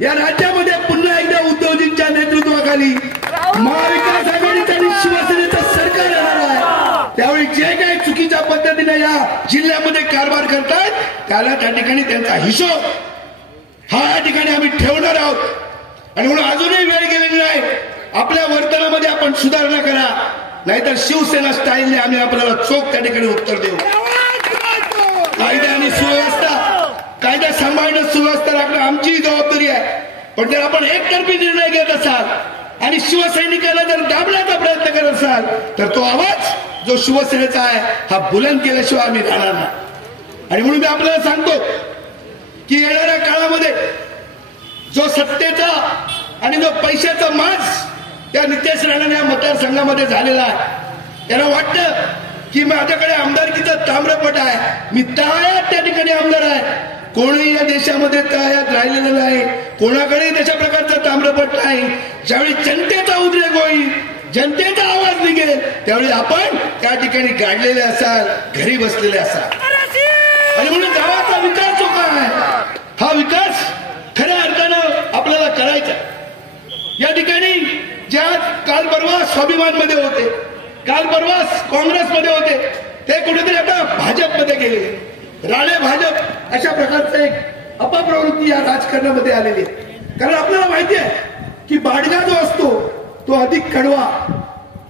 या राज्यामध्ये पुन्हा एकदा उद्धवजींच्या नेतृत्वाखाली महाविकास आघाडीचं आणि शिवसेनेचं सरकार येणार आहे. त्यावेळी जे काही चुकीच्या पद्धतीने या जिल्ह्यामध्ये कारभार करतात त्याला त्या ठिकाणी त्यांचा हिशोब हा या ठिकाणी आम्ही ठेवणार आहोत आणि म्हणून अजूनही वेळ गेलेली नाही. आपल्या वर्तनामध्ये आपण सुधारणा करा, नाहीतर शिवसेना स्टाईलने आम्ही आपल्याला चोख त्या ठिकाणी उत्तर देऊ. कायदा आणि सुव्यवस्था, कायदा सांभाळणं, सुव्यवस्था राखणं आमची जबाबदारी आहे. पण जर आपण एकतर्फी निर्णय घेत असाल आणि शिवसैनिकांना जर दाबण्याचा प्रयत्न करत असाल तर तो आवाज जो शिवसेनेचा आहे हा बुलंद केल्याशिवाय आम्ही राहणार नाही. आणि म्हणून मी आपल्याला सांगतो की येणाऱ्या काळामध्ये जो सत्तेचा आणि जो पैशाचा माज त्या नितेश राणे या मतदारसंघामध्ये झालेला आहे, त्यांना वाटतं की माझ्याकडे आमदारकीचा ताम्रपट आहे, मी तळायात त्या ठिकाणी आमदार आहे. कोणीही या देशामध्ये तळायात राहिलेलं नाही, कोणाकडेही तशा प्रकारचा ताम्रपट नाही. ज्यावेळी जनतेचा उद्रेक होईल, जनतेचा आवाज निघेल, त्यावेळी आपण त्या ठिकाणी गाडलेले असाल, घरी बसलेले असाल. आणि म्हणून गावाचा विकास जो काय आहे हा विकास खऱ्या अर्थानं आपल्याला करायचा. या ठिकाणी ज्या काल परवा स्वाभिमानमध्ये होते, काल परवा काँग्रेसमध्ये होते, ते कुठेतरी आता भाजपमध्ये गेले. राणे भाजप अशा प्रकारचं एक अपप्रवृत्ती या राजकारणामध्ये आलेली आहे. कारण आपल्याला माहिती आहे की बाडगा जो असतो तो अधिक कडवा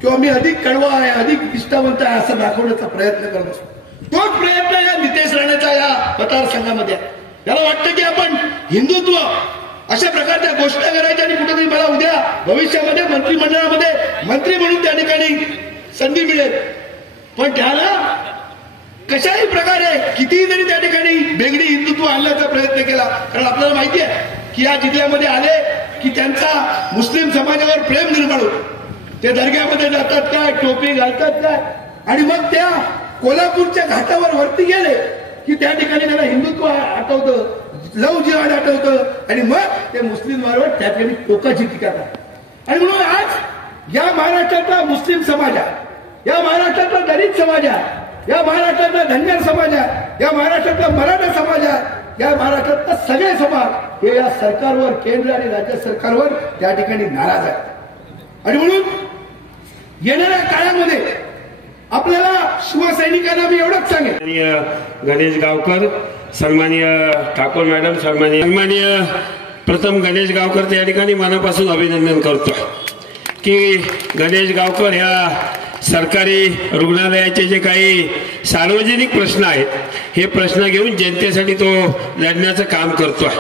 किंवा मी अधिक कडवा आहे, अधिक निष्ठावंत आहे असं दाखवण्याचा प्रयत्न करत असतो. तोच प्रयत्न या नितेश राणेचा या मतदारसंघामध्ये आहे. त्याला वाटतं की आपण हिंदुत्व अशा प्रकारच्या गोष्टी करायच्या आणि कुठेतरी मला उद्या भविष्यामध्ये मंत्रिमंडळामध्ये मंत्री म्हणून त्या ठिकाणी संधी मिळेल. पण त्याला कशाही प्रकारे कितीही जरी त्या ठिकाणी वेगळी हिंदुत्व आणण्याचा प्रयत्न केला, कारण आपल्याला माहिती आहे की या जिल्ह्यामध्ये आले की त्यांचा मुस्लिम समाजावर प्रेम निर्माण होतो. ते दर्ग्यामध्ये जातात काय, टोपी घालतात काय, आणि मग त्या कोल्हापूरच्या घाटावर वरती गेले की त्या ठिकाणी त्यांना हिंदुत्व आठवतं, लव जिहाद आठवतं आणि मग ते मुस्लिमांवर त्या ठिकाणी टोकाची टीका करतात. आणि म्हणून आज या महाराष्ट्रातला मुस्लिम समाज आहे, या महाराष्ट्रातला दलित समाज आहे, या महाराष्ट्रातला धनगर समाज आहे, या महाराष्ट्रातला मराठा समाज आहे, या महाराष्ट्रातला सगळे समाज हे या सरकारवर, केंद्र आणि राज्य सरकारवर त्या ठिकाणी नाराज आहेत. आणि म्हणून येणाऱ्या काळामध्ये आपल्याला शिवसैनिकांना मी एवढंच सांगेन, गणेश गावकर, सन्माननीय ठाकूर मॅडम, सन्माननीय प्रथम गणेश गावकर या ठिकाणी मनापासून अभिनंदन करतो की गणेश गावकर ह्या सरकारी रुग्णालयाचे जे काही सार्वजनिक प्रश्न आहेत हे प्रश्न घेऊन जनतेसाठी तो लढण्याचं काम करतो.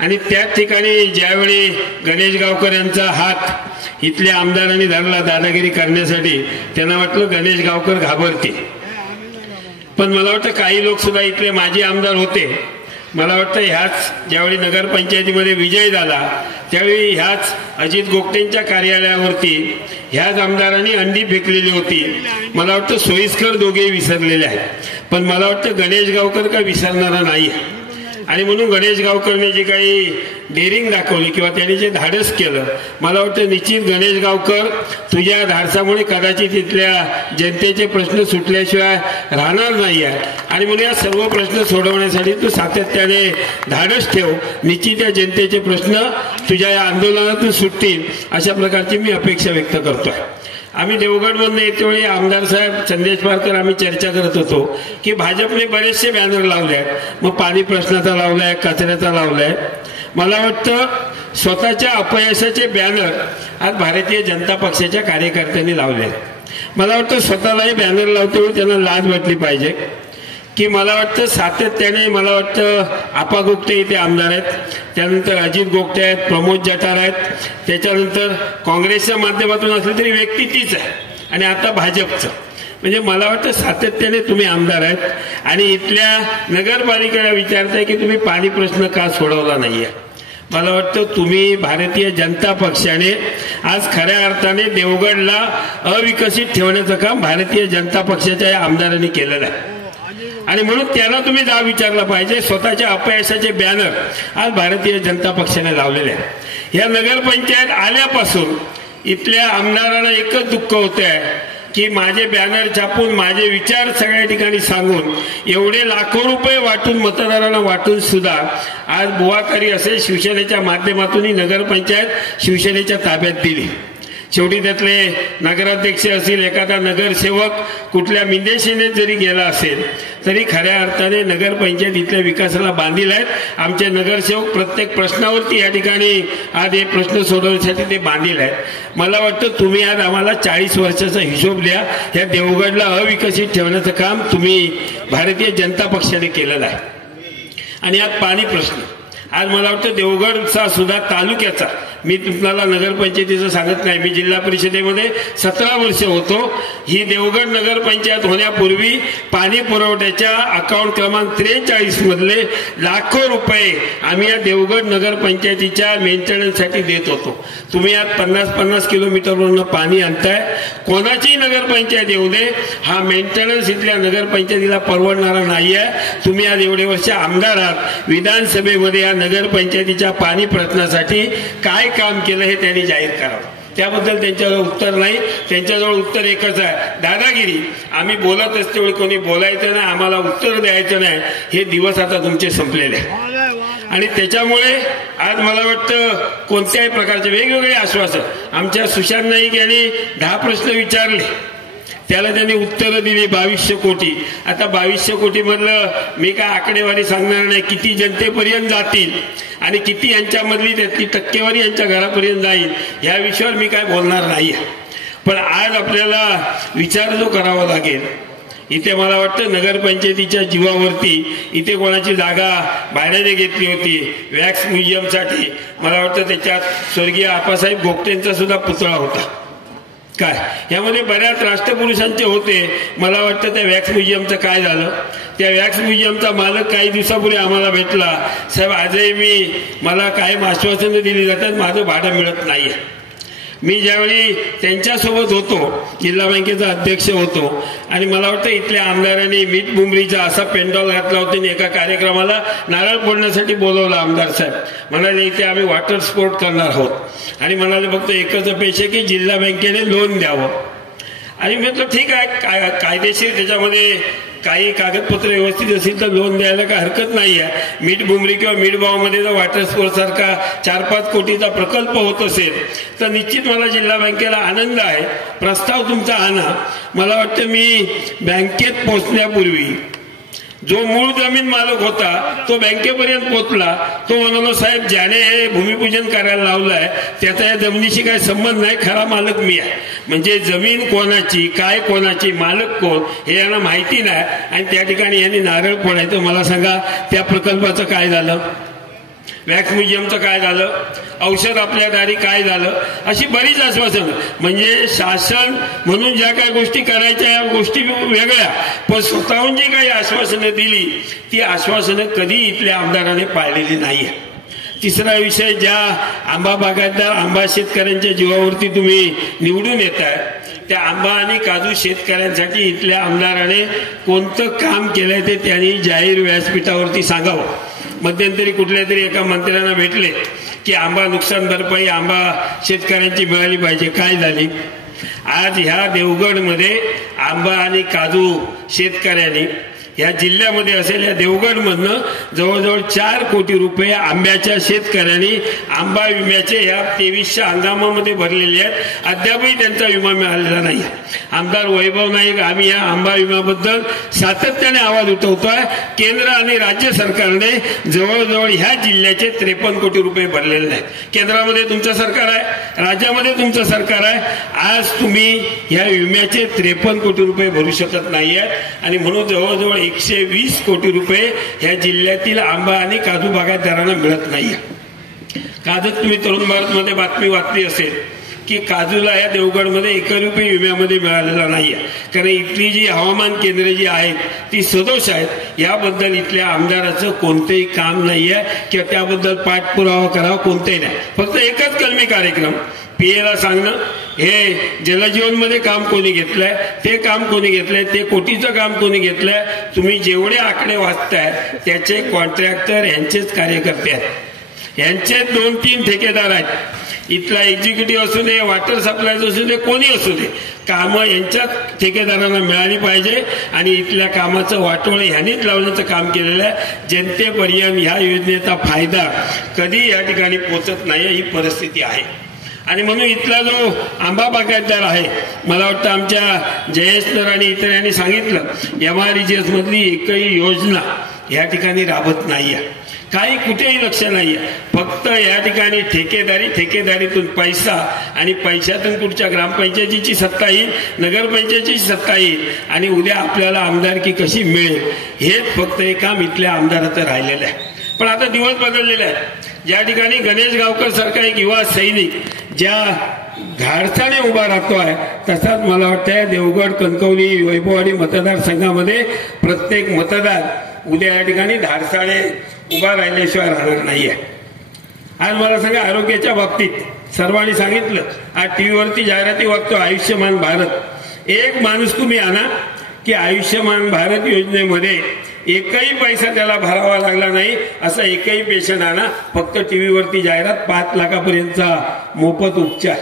आणि त्याच ठिकाणी ज्यावेळी गणेश गावकर यांचा हात इथल्या आमदारांनी धरला दादागिरी करण्यासाठी, त्यांना वाटलं गणेश गावकर घाबरते. पण मला वाटतं काही लोक सुद्धा इथले माजी आमदार होते, मला वाटतं ह्याच ज्यावेळी नगरपंचायतीमध्ये विजय झाला त्यावेळी ह्याच अजित गोगटेंच्या कार्यालयावरती ह्याच आमदारांनी अंडी फेकलेली होती. मला वाटतं सोयीस्कर दोघेही विसरलेले आहेत, पण मला वाटतं गणेश गावकर का विसरणारा नाही. आणि म्हणून गणेश गावकरने जी काही डेअरिंग दाखवली किंवा त्यांनी जे धाडस केलं, मला वाटतं निश्चित गणेश गावकर तुझ्या धाडसामुळे कदाचित इथल्या जनतेचे प्रश्न सुटल्याशिवाय राहणार नाही आहे. आणि म्हणून या सर्व प्रश्न सोडवण्यासाठी तू सातत्याने धाडस ठेव, निश्चित या जनतेचे प्रश्न तुझ्या या आंदोलनातून सुटतील अशा प्रकारची मी अपेक्षा व्यक्त करतोय. आम्ही देवगडमधून येते वेळी आमदार साहेब संदेश पारकर आम्ही चर्चा करत होतो की भाजपने बरेचसे बॅनर लावले आहेत, मग पाणी प्रश्नाचा लावलाय, कचऱ्याचा लावलाय. मला वाटतं स्वतःच्या अपयशाचे बॅनर आज भारतीय जनता पक्षाच्या कार्यकर्त्यांनी लावले आहेत. मला वाटतं स्वतःलाही बॅनर लावते वेळी त्यांना लाज वाटली पाहिजे की मला वाटतं सातत्याने, मला वाटतं आपा गोगटे इथे आमदार आहेत, त्यानंतर अजित गोगटे आहेत, प्रमोद जठार आहेत, त्याच्यानंतर काँग्रेसच्या माध्यमातून असली तरी व्यक्ती तीच आहे, आणि आता भाजपचं. म्हणजे मला वाटतं सातत्याने तुम्ही आमदार आहेत आणि इथल्या नगरपालिकेला विचारताय की तुम्ही पाणी प्रश्न का सोडवला नाहीये. मला वाटतं तुम्ही भारतीय जनता पक्षाने आज खऱ्या अर्थाने देवगडला अविकसित ठेवण्याचं काम भारतीय जनता पक्षाच्या आमदारांनी केलेलं आहे. आणि म्हणून त्याला तुम्ही जाब विचारला पाहिजे. स्वतःच्या अपयशाचे बॅनर आज भारतीय जनता पक्षाने लावलेले आहेत. या नगरपंचायत आल्यापासून इथल्या आमदारांना एकच दुःख होत आहे की माझे बॅनर छापून, माझे विचार सगळ्या ठिकाणी सांगून, एवढे लाखो रुपये वाटून, मतदारांना वाटून सुद्धा आज बुवाकारी असे शिवसेनेच्या माध्यमातून ही नगरपंचायत शिवसेनेच्या ताब्यात दिली. शेवटी त्यातले नगराध्यक्ष असतील, एखादा नगरसेवक कुठल्या मिंदेशीने जरी गेला असेल तरी खऱ्या अर्थाने नगरपंचायत इथल्या विकासाला बांधील आहेत. आमचे नगरसेवक प्रत्येक प्रश्नावरती या ठिकाणी आज हे प्रश्न सोडवण्यासाठी ते बांधील आहेत. मला वाटतं तुम्ही आज आम्हाला 40 वर्षाचा हिशोब द्या. या देवगडला अविकसित ठेवण्याचं काम तुम्ही भारतीय जनता पक्षाने केलेलं आहे. आणि आज पाणी प्रश्न, आज मला वाटतं देवगडचा सुद्धा तालुक्याचा, मी तुम्हाला नगरपंचायतीचं सांगत नाही, मी जिल्हा परिषदेमध्ये 17 वर्ष होतो. ही देवगड नगरपंचायत होण्यापूर्वी पाणी पुरवठ्याच्या अकाउंट क्रमांक 43 मधले लाखो रुपये आम्ही या देवगड नगरपंचायतीच्या मेंटेनन्ससाठी देत होतो. तुम्ही आज 50-50 किलोमीटरवरून पाणी आणताय. कोणाची नगरपंचायत येऊ दे, हा मेंटेनन्स इथल्या नगरपंचायतीला परवडणारा नाही आहे. तुम्ही आज एवढे वर्ष आमदार आहात, विधानसभेमध्ये या नगरपंचायतीच्या पाणी प्रश्नासाठी काय काम केलं हे त्यांनी जाहीर करावं. त्याबद्दल त्यांच्याजवळ उत्तर नाही. त्यांच्याजवळ उत्तर एकच आहे, दादागिरी. आम्ही बोलत असते वेळी कोणी बोलायचं नाही, आम्हाला उत्तर द्यायचं नाही. हे दिवस आता तुमचे संपलेले आहे. आणि त्याच्यामुळे आज मला वाटतं कोणत्याही प्रकारचे वेगवेगळे आश्वासन, आमच्या सुशांत नाईक यांनी 10 प्रश्न विचारले, त्याला त्यांनी उत्तरं दिली 2200 कोटी. आता 2200 कोटी मधलं मी काय आकडेवारी सांगणार नाही, किती जनतेपर्यंत जातील आणि किती यांच्यामधली त्यातली टक्केवारी यांच्या घरापर्यंत जाईल या विषयावर मी काय बोलणार नाही. पण आज आपल्याला विचार जो करावा लागेल, इथे मला वाटतं नगरपंचायतीच्या जीवावरती इथे कोणाची जागा भाड्याने घेतली होती वॅक्स म्युझियमसाठी. मला वाटतं त्याच्यात स्वर्गीय आप्पासाहेब गोपटेंचा सुद्धा पुतळा होता. काय यामध्ये बऱ्याच राष्ट्रपुरुषांचे होते. मला वाटतं त्या वॅक्स म्युझियमचं काय झालं. त्या वॅक्स म्युझियमचा मालक काही दिवसापूर्वी आम्हाला भेटला, साहेब आजही मला कायम आश्वासनं दिली जातात, माझं भाडं मिळत नाहीये. मी ज्यावेळी त्यांच्यासोबत होतो, जिल्हा बँकेचा अध्यक्ष होतो, आणि मला वाटतं इथल्या आमदारांनी मीठ बुमरीचा असा पेंडॉल घातला होता आणि एका कार्यक्रमाला नारळ फोडण्यासाठी बोलवलं आमदार साहेब. म्हणाले इथे आम्ही वॉटर स्पोर्ट करणार आहोत आणि म्हणाले फक्त एकच अपेक्षा की जिल्हा बँकेने लोन द्यावं. आणि म्हटलं ठीक आहे, कायदेशीर त्याच्यामध्ये काही कागदपत्र व्यवस्थित असतील तर लोन द्यायला काय हरकत नाही आहे. मीठ बुमरी किंवा मीठबावमध्ये जर वॉटर स्पोर्ट सारखा 4-5 कोटीचा प्रकल्प होत असेल तर निश्चित मला जिल्हा बँकेला आनंद आहे. प्रस्ताव तुमचा आणा. मला वाटतं मी बँकेत पोहोचण्यापूर्वी जो मूळ जमीन मालक होता तो बँकेपर्यंत पोहोचला. तो म्हणालो साहेब ज्याने हे भूमिपूजन करायला लावलंय त्याचा या जमिनीशी काही संबंध नाही, खरा मालक मी आहे. म्हणजे जमीन कोणाची, काय कोणाची, मालक कोण हे यांना माहिती नाही. आणि त्या ठिकाणी यांनी नारळ फोडायचं. मला सांगा त्या प्रकल्पाचं काय झालं, वॅक्स म्युझियमचं काय झालं, औषध आपल्या दारी काय झालं, अशी बरीच आश्वासनं. म्हणजे शासन म्हणून ज्या काही गोष्टी करायच्या या गोष्टी वेगळ्या, पण स्वतःहून जी काही आश्वासनं दिली ती आश्वासनं कधी इथल्या आमदाराने पाळलेली नाही. तिसरा विषय, ज्या आंबा बागायतदार आंबा शेतकऱ्यांच्या जीवावरती तुम्ही निवडून येताय त्या आंबा आणि काजू शेतकऱ्यांसाठी इथल्या आमदाराने कोणतं काम केलंय ते त्यांनी जाहीर व्यासपीठावरती सांगावं. मध्यंतरी कुठल्या तरी एका मंत्र्यांना भेटले की आंबा नुकसान भरपाई आंबा शेतकऱ्यांची मिळाली पाहिजे, काय झाली. आज ह्या देवगडमध्ये आंबा आणि काजू शेतकऱ्यांनी या जिल्ह्यामध्ये असेल या देवगडमधनं जवळजवळ 4 कोटी रुपये आंब्याच्या शेतकऱ्यांनी आंबा विम्याचे या 2300 हंगामामध्ये भरलेले आहेत. अद्यापही त्यांचा विमा मिळालेला नाही. आमदार वैभव नाईक आम्ही या आंबा विम्याबद्दल सातत्याने आवाज उठवतोय. केंद्र आणि राज्य सरकारने जवळजवळ ह्या जिल्ह्याचे 53 कोटी रुपये भरलेले नाहीत. केंद्रामध्ये तुमचं सरकार आहे, राज्यामध्ये तुमचं सरकार आहे. आज तुम्ही या विम्याचे 53 कोटी रुपये भरू शकत नाहीये आणि म्हणून जवळजवळ 120 कोटी रुपये ह्या जिल्ह्यातील आंबा आणि काजू बागायतदारांना मिळत नाहीये. काजच तुम्ही तरुण भारतमध्ये बातमी वाचली असेल की काजूला या देवगडमध्ये 1 रुपये विम्यामध्ये मिळालेला नाहीये. कारण इथली जी हवामान केंद्रे जी आहेत ती सदोष आहेत. याबद्दल इथल्या आमदाराचं कोणतेही काम नाहीये किंवा त्याबद्दल पाठपुरावा करावा कोणतेही नाही. फक्त एकच कलमी कार्यक्रम, पीएला सांगणं हे जलजीवन मध्ये काम कोणी घेतलंय, ते काम कोणी घेतलंय, ते कोटीचं काम कोणी घेतलंय. तुम्ही जेवढे आकडे वाचताय त्याचे कॉन्ट्रॅक्टर यांचेच कार्यकर्ते आहेत, यांचे 2-3 ठेकेदार आहेत. इथला एक्झिक्युटिव्ह असू दे, वॉटर सप्लायचं असू दे, कोणी असू दे, कामं यांच्याच ठेकेदारांना मिळाली पाहिजे आणि इथल्या कामाचं वाटोळं ह्यांनीच लावण्याचं काम केलेलं आहे. जनतेपर्यंत ह्या योजनेचा फायदा कधी या ठिकाणी पोहोचत नाही ही परिस्थिती आहे. आणि म्हणून इथला जो आंबा बागायतदार आहे, मला वाटतं आमच्या जयेश सर आणि इतरांनी सांगितलं, MREGS मधली एकही योजना या ठिकाणी राबत नाहीये, काही कुठेही लक्ष नाहीये. फक्त या ठिकाणी ठेकेदारीतून पैसा आणि पैशातून पुढच्या ग्रामपंचायतीची सत्ता येईल, नगरपंचायतीची सत्ता येईल आणि उद्या आपल्याला आमदारकी कशी मिळेल हेच फक्त हे काम इथल्या आमदाराचं राहिलेलं आहे. पण आता दिवस बदललेले आहेत. ज्या ठिकाणी गणेश गावकर सारखा एक युवा सैनिक ज्या धाडसाने उभा राहतो आहे, तसाच मला वाटतंय देवगड, कणकवली, वैभववाडी मतदारसंघामध्ये प्रत्येक मतदार उद्या या ठिकाणी धाडसाने उभा राहिल्याशिवाय राहणार नाहीये. आज मला सांगा, आरोग्याच्या बाबतीत सर्वांनी सांगितलं, आज टीव्हीवरती जाहिराती बघतो, आयुष्यमान भारत. एक माणूस तुम्ही आणा की आयुष्यमान भारत योजनेमध्ये एकही पैसा त्याला भरावा लागला नाही असा एकही पेशंट आणा, फक्त टीव्हीवरती जाहिरात 5 लाखापर्यंतचा मोफत उपचार.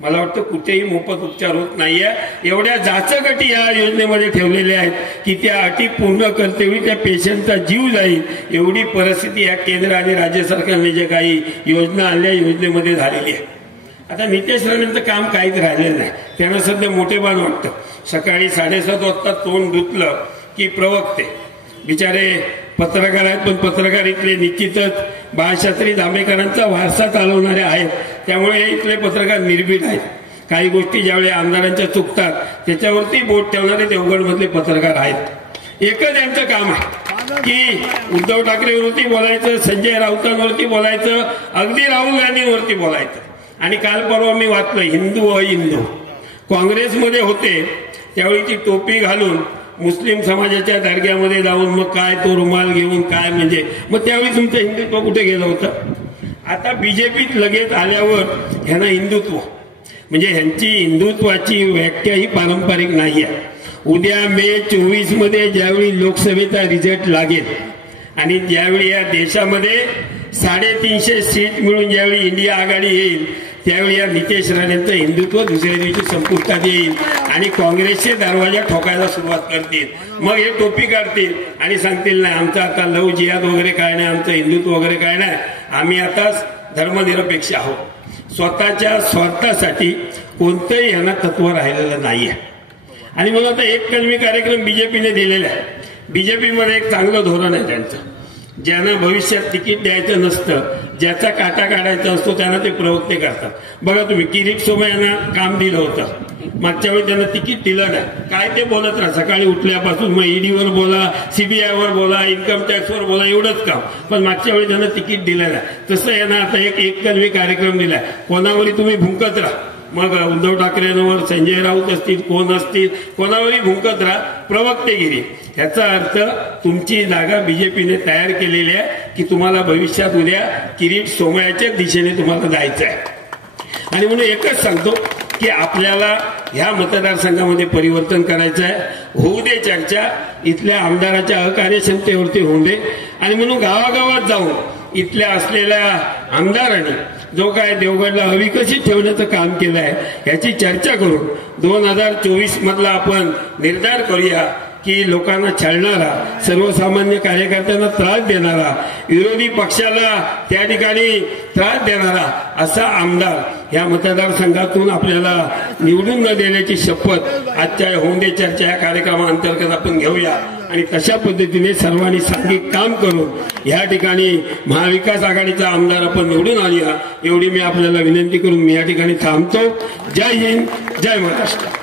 मला वाटतं कुठेही मोफत उपचार होत नाहीये. एवढ्या जाचक अटी या योजनेमध्ये ठेवलेल्या आहेत की त्या अटी पूर्ण करतेवेळी त्या पेशंटचा जीव जाईल एवढी परिस्थिती या केंद्र आणि राज्य सरकारने जे काही योजना आणल्या योजनेमध्ये झालेली आहे. आता नितेश राणेंचं काम काहीच राहिलेलं नाही. त्यांना सध्या मोठेपण वाटतं. सकाळी 7:30 वाजता तोंड धुतलं की प्रवक्ते बिचारे पत्रकार आहेत, पण पत्रकार इथले निश्चितच बाळशास्त्री जांभेकरांचा वारसा चालवणारे आहेत, त्यामुळे इथले पत्रकार निर्भीड आहेत. काही गोष्टी ज्यावेळी आमदारांच्या चुकतात त्याच्यावरती बोट ठेवणारे देवगडमधले पत्रकार आहेत. एकच यांचं काम आहे की उद्धव ठाकरेवरती बोलायचं, संजय राऊतांवरती बोलायचं, अगदी राहुल गांधींवरती बोलायचं. आणि काल परवा मी वाचलं, हिंदू अहिंदू काँग्रेसमध्ये होते त्यावेळी ती टोपी घालून मुस्लिम समाजाच्या दर्ग्यामध्ये जाऊन मग काय तो रुमाल घेऊन काय, म्हणजे मग त्यावेळी तुमचं हिंदुत्व कुठे गेलं होतं. आता बीजेपीत लगेच आल्यावर ह्यांना हिंदुत्व, म्हणजे ह्यांची हिंदुत्वाची व्याख्या ही पारंपरिक नाही आहे. उद्या मे 24 मध्ये ज्यावेळी लोकसभेचा रिझल्ट लागेल आणि ज्यावेळी या देशामध्ये 350 सीट मिळून ज्यावेळी इंडिया आघाडी येईल त्यावेळी या नितेश राणेंचं हिंदुत्व दुसऱ्या दिवशी संपुष्टात येईल आणि काँग्रेसचे दरवाजा ठोकायला सुरुवात करतील. मग हे टोपी काढतील आणि सांगतील नाही आमचं आता लव जिहाद वगैरे काय नाही, आमचं हिंदुत्व वगैरे काय नाही, आम्ही आता धर्मनिरपेक्ष आहोत. स्वतःच्या स्वार्थासाठी कोणतंही यांना तत्व राहिलेलं नाहीये. आणि मला आता एक कलमी कार्यक्रम बीजेपीने दिलेला आहे. बीजेपीमध्ये एक चांगलं धोरण आहे त्यांचं, ज्यांना भविष्यात तिकीट द्यायचं नसतं, ज्याचा काटा काढायचा असतो त्यांना ते प्रवक्ते करतात. बघा तुम्ही, किरीट सोमय्या यांना काम दिलं होतं, मागच्या वेळी त्यांना तिकीट दिलं नाही. काय ते बोलत राहा, सकाळी उठल्यापासून मग ईडीवर बोला, सीबीआयवर बोला, इन्कम टॅक्सवर बोला, एवढंच काम. पण मागच्या वेळी त्यांना तिकीट दिलं नाही. तसं यांना आता एक कलमी कार्यक्रम दिलाय, कोणावरही तुम्ही भुंकत राहा. मग उद्धव ठाकरेंवर, संजय राऊत असतील, कोण असतील, कोणावरही भुंकत राहा, प्रवक्तेगिरी. याचा अर्थ तुमची जागा बीजेपीने तयार केलेली आहे की तुम्हाला भविष्यात उद्या किरीट सोमय्याच्या दिशेने तुम्हाला जायचं आहे. आणि म्हणून एकच सांगतो की आपल्याला ह्या मतदारसंघामध्ये परिवर्तन करायचं आहे. होऊ दे चर्चा, इथल्या आमदाराच्या अकार्यक्षमतेवरती होऊ दे. आणि म्हणून गावागावात जाऊन इथल्या असलेल्या आमदारांनी जो काय देवगडला अविकसित ठेवण्याचं काम केलं आहे याची चर्चा करून 2024 मधला आपण निर्धार करूया की लोकांना छळणारा, सर्वसामान्य कार्यकर्त्यांना त्रास देणारा, विरोधी पक्षाला त्या ठिकाणी त्रास देणारा असा आमदार या मतदारसंघातून आपल्याला निवडून न देण्याची शपथ आजच्या होऊन दे चर्चा या कार्यक्रमाअंतर्गत आपण घेऊया. आणि तशा पद्धतीने सर्वांनी सांघिक काम करून या ठिकाणी महाविकास आघाडीचा आमदार आपण निवडून आणूया एवढी मी आपल्याला विनंती करून मी या ठिकाणी थांबतो. जय हिंद, जय महाराष्ट्र.